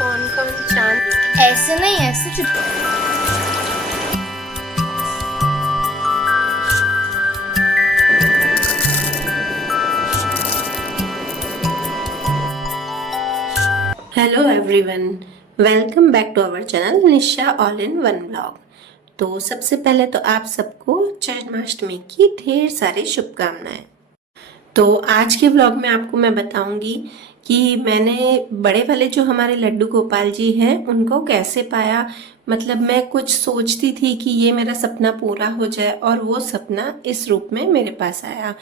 कौन कौन चांद ऐसे नहीं, ऐसे चिप। Hello everyone, welcome back to our channel Nisha all in one blog. तो सबसे पहले तो आप सबको जन्माष्टमी की ढेर सारी शुभकामनाएं। तो आज के ब्लॉग में आपको मैं बताऊंगी कि मैंने बड़े वाले जो हमारे लड्डू गोपाल जी हैं उनको कैसे पाया। मतलब मैं कुछ सोचती थी कि ये मेरा सपना पूरा हो जाए और वो सपना इस रूप में मेरे पास आया।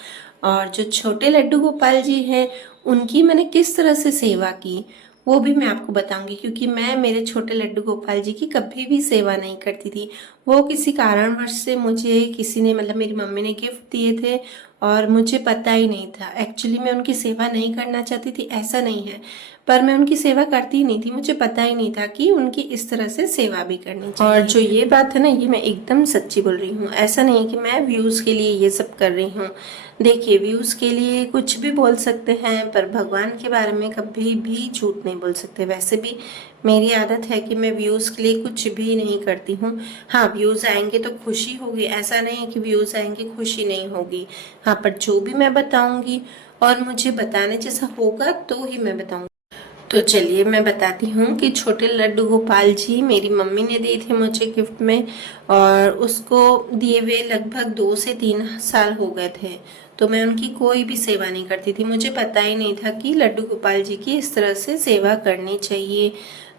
और जो छोटे लड्डू गोपाल जी हैं उनकी मैंने किस तरह से सेवा की वो भी मैं आपको बताऊंगी, क्योंकि मैं मेरे छोटे लड्डू गोपाल जी की कभी भी सेवा नहीं करती थी। वो किसी कारणवश से मुझे किसी ने मतलब मेरी मम्मी ने गिफ्ट दिए थे और मुझे पता ही नहीं था। एक्चुअली मैं उनकी सेवा नहीं करना चाहती थी, ऐसा नहीं है, पर मैं उनकी सेवा करती ही नहीं थी। मुझे पता ही नहीं था कि उनकी इस तरह से सेवा भी करनी चाहिए। और जो ये बात है ना, ये मैं एकदम सच्ची बोल रही हूँ। ऐसा नहीं है कि मैं व्यूज़ के लिए ये सब कर रही हूँ। देखिए, व्यूज़ के लिए कुछ भी बोल सकते हैं, पर भगवान के बारे में कभी भी झूठ नहीं बोल सकते। वैसे भी मेरी आदत है कि मैं व्यूज़ के लिए कुछ भी नहीं करती हूँ। हाँ, व्यूज़ आएंगे तो खुशी होगी, ऐसा नहीं है कि व्यूज़ आएंगे खुशी नहीं होगी। हाँ, पर जो भी मैं बताऊंगी और मुझे बताने जैसा होगा तो ही मैं बताऊंगी। तो चलिए मैं बताती हूँ कि छोटे लड्डू गोपाल जी मेरी मम्मी ने दिए थे मुझे गिफ्ट में, और उसको दिए हुए लगभग 2 से 3 साल हो गए थे। तो मैं उनकी कोई भी सेवा नहीं करती थी। मुझे पता ही नहीं था कि लड्डू गोपाल जी की इस तरह से सेवा करनी चाहिए,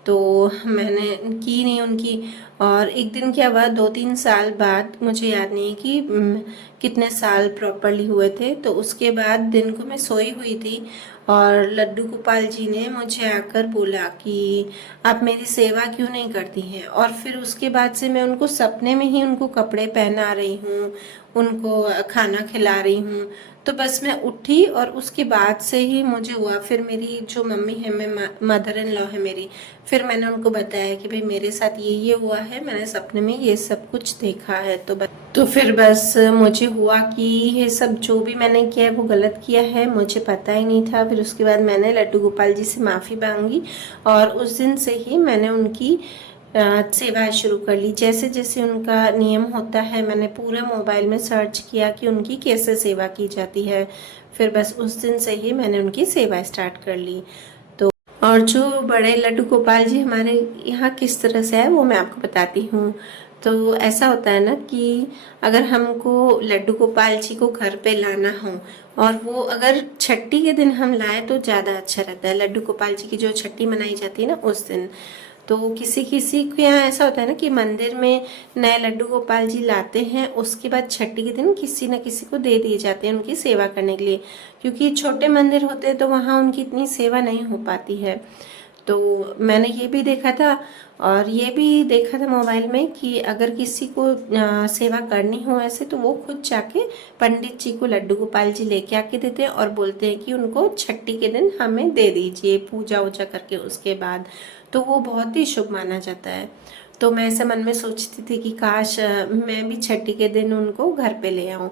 तो मैंने की नहीं उनकी। और एक दिन क्या हुआ, 2-3 साल बाद, मुझे याद नहीं कि कितने साल प्रॉपरली हुए थे। तो उसके बाद दिन को मैं सोई हुई थी और लड्डू गोपाल जी ने मुझे आकर बोला कि आप मेरी सेवा क्यों नहीं करती हैं। और फिर उसके बाद से मैं उनको सपने में ही उनको कपड़े पहना रही हूँ, उनको खाना खिला रही हूँ। तो बस मैं उठी और उसके बाद से ही मुझे हुआ। फिर मेरी जो मम्मी है, मैं मदर इन लॉ है मेरी, फिर मैंने उनको बताया कि भाई मेरे साथ ये हुआ है, मैंने सपने में ये सब कुछ देखा है। तो फिर बस मुझे हुआ कि ये सब जो भी मैंने किया है वो गलत किया है, मुझे पता ही नहीं था। फिर उसके बाद मैंने लड्डू गोपाल जी से माफ़ी मांगी और उस दिन से ही मैंने उनकी सेवा शुरू कर ली। जैसे जैसे उनका नियम होता है मैंने पूरा मोबाइल में सर्च किया कि उनकी कैसे सेवा की जाती है। फिर बस उस दिन से ही मैंने उनकी सेवा स्टार्ट कर ली। तो और जो बड़े लड्डू गोपाल जी हमारे यहाँ किस तरह से है वो मैं आपको बताती हूँ। तो ऐसा होता है ना कि अगर हमको लड्डू गोपाल जी को घर पे लाना हो और वो अगर छठी के दिन हम लाए तो ज़्यादा अच्छा रहता है। लड्डू गोपाल जी की जो छठी मनाई जाती है ना उस दिन, तो किसी किसी के यहाँ ऐसा होता है ना कि मंदिर में नए लड्डू गोपाल जी लाते हैं, उसके बाद छठी के दिन किसी न किसी को दे दिए जाते हैं उनकी सेवा करने के लिए, क्योंकि छोटे मंदिर होते हैं तो वहाँ उनकी इतनी सेवा नहीं हो पाती है। तो मैंने ये भी देखा था और ये भी देखा था मोबाइल में कि अगर किसी को सेवा करनी हो ऐसे, तो वो खुद जाके पंडित जी को लड्डू गोपाल जी लेके आके देते हैं और बोलते हैं कि उनको छठी के दिन हमें दे दीजिए पूजा वूजा करके उसके बाद। तो वो बहुत ही शुभ माना जाता है। तो मैं ऐसे मन में सोचती थी कि काश मैं भी छठी के दिन उनको घर पे ले आऊं।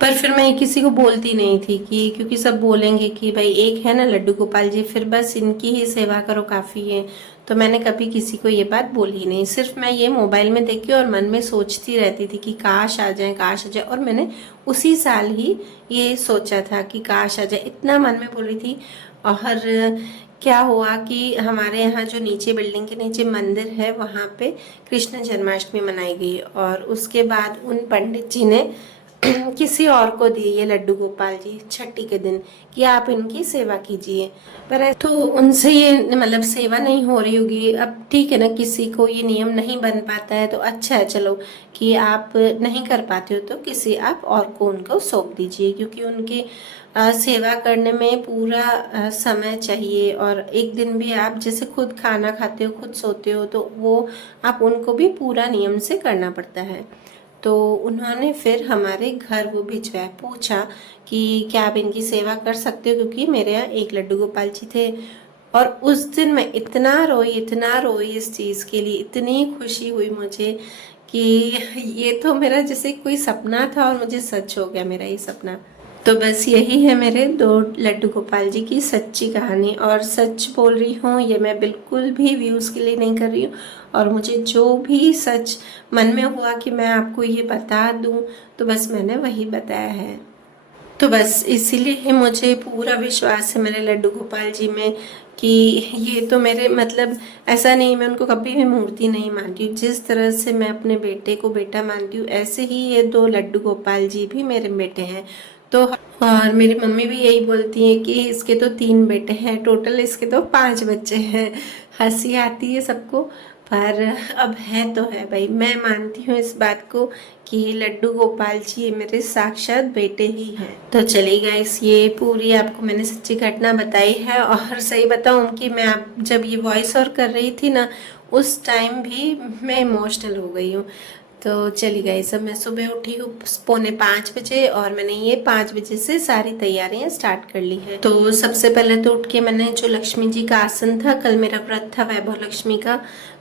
पर फिर मैं किसी को बोलती नहीं थी कि, क्योंकि सब बोलेंगे कि भाई एक है ना लड्डू गोपाल जी, फिर बस इनकी ही सेवा करो काफ़ी है। तो मैंने कभी किसी को ये बात बोली नहीं। सिर्फ मैं ये मोबाइल में देख के और मन में सोचती रहती थी कि काश आ जाए, काश आ जाए। और मैंने उसी साल ही ये सोचा था कि काश आ जाए, इतना मन में बोल रही थी। और क्या हुआ कि हमारे यहाँ जो नीचे बिल्डिंग के नीचे मंदिर है वहाँ पे कृष्ण जन्माष्टमी मनाई गई, और उसके बाद उन पंडित जी ने किसी और को दिए ये लड्डू गोपाल जी छठी के दिन कि आप इनकी सेवा कीजिए। पर तो उनसे ये मतलब सेवा नहीं हो रही होगी। अब ठीक है ना, किसी को ये नियम नहीं बन पाता है तो अच्छा है, चलो कि आप नहीं कर पाते हो तो किसी आप और को उनको सौंप दीजिए, क्योंकि उनकी सेवा करने में पूरा समय चाहिए। और एक दिन भी आप जैसे खुद खाना खाते हो, खुद सोते हो, तो वो आप उनको भी पूरा नियम से करना पड़ता है। तो उन्होंने फिर हमारे घर वो भिजवाया, पूछा कि क्या आप इनकी सेवा कर सकते हो, क्योंकि मेरे यहाँ एक लड्डू गोपाल जी थे। और उस दिन मैं इतना रोई इस चीज़ के लिए, इतनी खुशी हुई मुझे कि ये तो मेरा जैसे कोई सपना था और मुझे सच हो गया मेरा ये सपना। तो बस यही है मेरे दो लड्डू गोपाल जी की सच्ची कहानी। और सच बोल रही हूँ, ये मैं बिल्कुल भी व्यूज़ के लिए नहीं कर रही हूँ। और मुझे जो भी सच मन में हुआ कि मैं आपको ये बता दूँ, तो बस मैंने वही बताया है। तो बस इसीलिए ही मुझे पूरा विश्वास है मेरे लड्डू गोपाल जी में कि ये तो मेरे मतलब ऐसा नहीं, मैं उनको कभी भी मूर्ति नहीं मानती हूँ। जिस तरह से मैं अपने बेटे को बेटा मानती हूँ, ऐसे ही ये दो लड्डू गोपाल जी भी मेरे बेटे हैं। तो और मेरी मम्मी भी यही बोलती है कि इसके तो 3 बेटे हैं, टोटल इसके तो 5 बच्चे हैं। हंसी आती है सबको, पर अब है तो है भाई। मैं मानती हूँ इस बात को कि लड्डू गोपाल जी मेरे साक्षात बेटे ही हैं। तो चलिए गाइस, ये पूरी आपको मैंने सच्ची घटना बताई है। और सही बताऊं कि मैं आप जब ये वॉइस ओवर कर रही थी ना, उस टाइम भी मैं इमोशनल हो गई हूँ। तो चली गई सब। मैं सुबह उठी हूँ 4:45 बजे, और मैंने ये 5 बजे से सारी तैयारियां स्टार्ट कर ली है। तो सबसे पहले तो उठ के मैंने जो लक्ष्मी जी का आसन था, कल मेरा व्रत था वैभव लक्ष्मी का,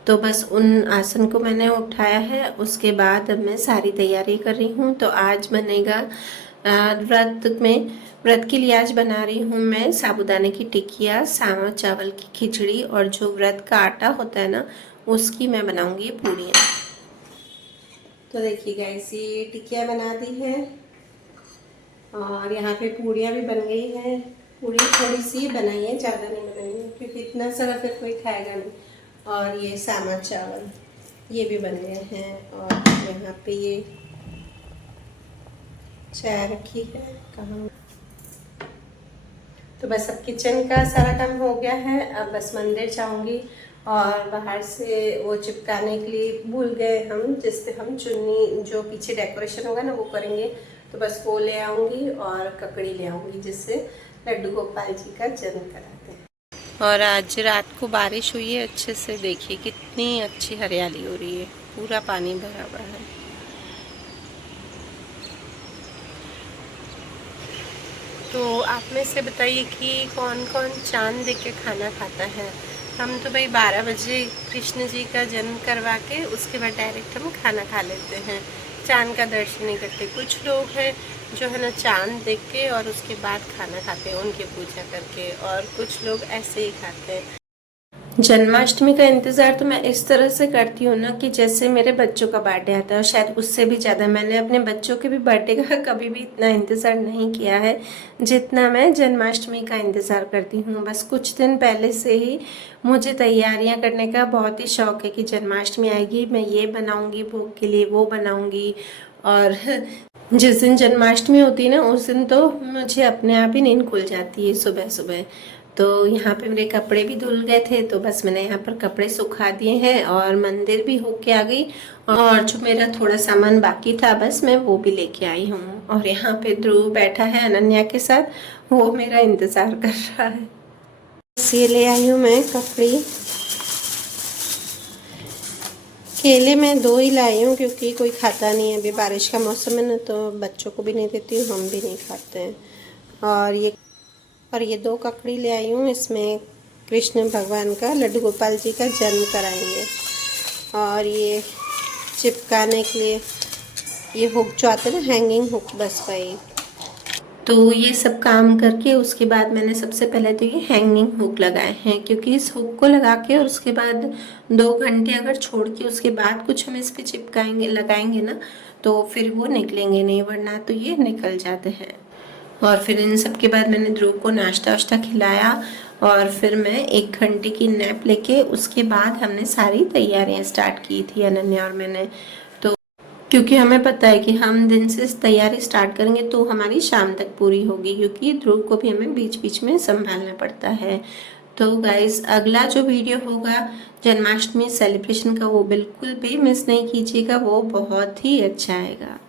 तो बस उन आसन को मैंने उठाया है। उसके बाद अब मैं सारी तैयारी कर रही हूँ। तो आज बनेगा व्रत के लिए आज बना रही हूँ मैं साबूदाने की टिकिया, सावा चावल की खिचड़ी, और जो व्रत का आटा होता है ना, उसकी मैं बनाऊंगी पूड़ियाँ। तो देखिए गाइस, ये टिकिया बना दी है और यहाँ पे पूड़ियाँ भी बन गई हैं। पूड़ी थोड़ी सी बनाई है, ज़्यादा नहीं बनाई है क्योंकि इतना सारा फिर कोई खाएगा नहीं। और ये सामा चावल ये भी बन गए हैं। और यहाँ पे ये चाय रखी है कहाँ। तो बस अब किचन का सारा काम हो गया है। अब बस मंदिर जाऊंगी, और बाहर से वो चिपकाने के लिए भूल गए हम, जिससे हम चुन्नी जो पीछे डेकोरेशन होगा ना वो करेंगे। तो बस वो ले आऊंगी और ककड़ी ले आऊंगी, जिससे लड्डू गोपाल जी का जन्म कराते हैं। और आज रात को बारिश हुई है अच्छे से, देखिए कितनी अच्छी हरियाली हो रही है, पूरा पानी भरा हुआ है। तो आप में से बताइए कि कौन कौन चांद देख के खाना खाता है। हम तो भाई 12 बजे कृष्ण जी का जन्म करवा के उसके बाद डायरेक्ट हम खाना खा लेते हैं, चांद का दर्शन नहीं करते। कुछ लोग हैं जो है ना चांद देख के और उसके बाद खाना खाते हैं उनकी पूजा करके, और कुछ लोग ऐसे ही खाते हैं। जन्माष्टमी का इंतज़ार तो मैं इस तरह से करती हूँ ना कि जैसे मेरे बच्चों का बर्थडे आता है, और शायद उससे भी ज़्यादा। मैंने अपने बच्चों के भी बर्थडे का कभी भी इतना इंतज़ार नहीं किया है जितना मैं जन्माष्टमी का इंतज़ार करती हूँ। बस कुछ दिन पहले से ही मुझे तैयारियाँ करने का बहुत ही शौक़ है कि जन्माष्टमी आएगी, मैं ये बनाऊँगी भोग के लिए, वो बनाऊँगी। और जिस दिन जन्माष्टमी होती है ना, उस दिन तो मुझे अपने आप ही नींद खुल जाती है सुबह सुबह। तो यहाँ पे मेरे कपड़े भी धुल गए थे, तो बस मैंने यहाँ पर कपड़े सुखा दिए हैं और मंदिर भी होके आ गई। और जो मेरा थोड़ा सामान बाकी था बस मैं वो भी लेके आई हूँ। और यहाँ पे ध्रुव बैठा है अनन्या के साथ, वो मेरा इंतज़ार कर रहा है। बस ये ले आई हूँ मैं कपड़ी। केले मैं 2 ही लाई हूँ क्योंकि कोई खाता नहीं है, अभी बारिश का मौसम है ना, तो बच्चों को भी नहीं देती हूँ, हम भी नहीं खाते हैं। और ये 2 ककड़ी ले आई हूँ, इसमें कृष्ण भगवान का, लड्डू गोपाल जी का जन्म कराएंगे। और ये चिपकाने के लिए ये हुक जो आते हैं ना, हैंगिंग हुक, बस वही। तो ये सब काम करके उसके बाद मैंने सबसे पहले तो ये हैंगिंग हुक लगाए हैं, क्योंकि इस हुक को लगा के और उसके बाद 2 घंटे अगर छोड़ के उसके बाद कुछ हम इस पर चिपकाएंगे लगाएंगे ना, तो फिर वो निकलेंगे नहीं, वरना तो ये निकल जाते हैं। और फिर इन सब के बाद मैंने ध्रुव को नाश्ता वाश्ता खिलाया, और फिर मैं 1 घंटे की नैप लेके उसके बाद हमने सारी तैयारियां स्टार्ट की थी अनन्या और मैंने। तो क्योंकि हमें पता है कि हम दिन से तैयारी स्टार्ट करेंगे तो हमारी शाम तक पूरी होगी, क्योंकि ध्रुव को भी हमें बीच बीच में संभालना पड़ता है। तो गाइस, अगला जो वीडियो होगा जन्माष्टमी सेलिब्रेशन का, वो बिल्कुल भी मिस नहीं कीजिएगा, वो बहुत ही अच्छा आएगा।